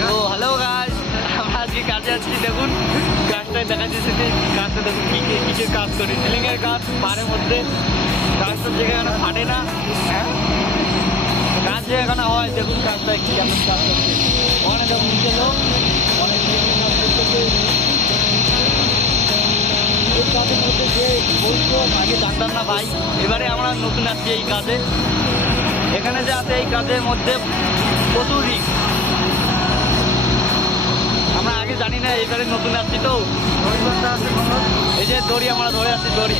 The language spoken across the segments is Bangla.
তো হ্যালো গাইস, আমরা আজকে কাজে যাচ্ছি। দেখুন কাজটায় দেখা যাচ্ছে যে কাজটা দেখুন কিসের কাজ করি, সিলিংয়ের কাজ পাড়ের মধ্যে। কাজটা যেখানে ফাটে না, হ্যাঁ কাজ যেখানে হয়, দেখুন কাজটা কি কেমন কাজ করছে। ওখানে দেখুন নিচে লোক অনেক কাজ করতেছে। এই কাজের মধ্যে যে বলতো আগে জানতাম না ভাই, এবারে আমরা নতুন আসছি এই কাজে। এখানে যে আছে এই কাজের মধ্যে প্রচুর রিস্ক, আমরা আগে জানি না, এবারে নতুন আসছি তো। এই যে দড়ি আমরা ধরে আছি, দড়ি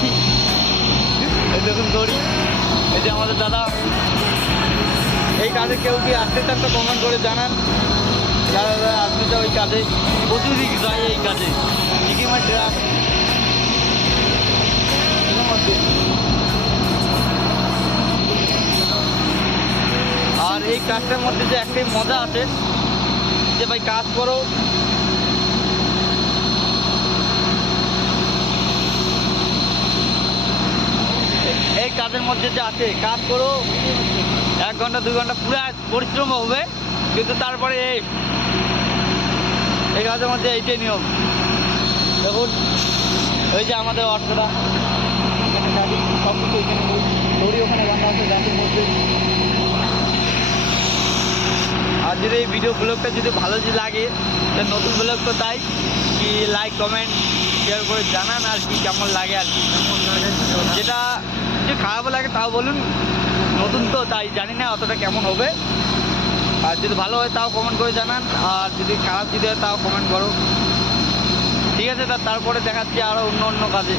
এই দেখুন দড়ি। এই যে আমাদের দাদা, এই কাজে কেউ কি আসতে চান তো কমেন্ট করে জানান। যারা যারা আসতে চাও ওই কাজে, প্রচুর রিস্ক যায় এই কাজে। সিকিমের ড্রাম আর এই কাজটার মধ্যে যে একটাই মজা আছে যে ভাই কাজ করো, এই কাজের মধ্যে যে আছে কাজ করো 1 ঘন্টা 2 ঘন্টা পুরো পরিশ্রম হবে, কিন্তু তারপরে এই কাজের মধ্যে এইটাই নিয়ম। দেখুন ওই যে আমাদের অর্থটা সব কিছু ওইখানে দড়ি ওখানে বাঁধা আছে গাছের মধ্যে। আর যদি এই ভিডিও ব্লগটা যদি ভালো যদি লাগে, তো নতুন ব্লগ তো তাই কি লাইক কমেন্ট শেয়ার করে জানান আর কি কেমন লাগে। আর কি যেটা যে খারাপ লাগে তাও বলুন, নতুন তো তাই জানি না অতটা কেমন হবে। আর যদি ভালো হয় তাও কমেন্ট করে জানান, আর যদি খারাপ যদি হয় তাও কমেন্ট করো। ঠিক আছে, তারপরে দেখাচ্ছি আরও অন্য কাজে।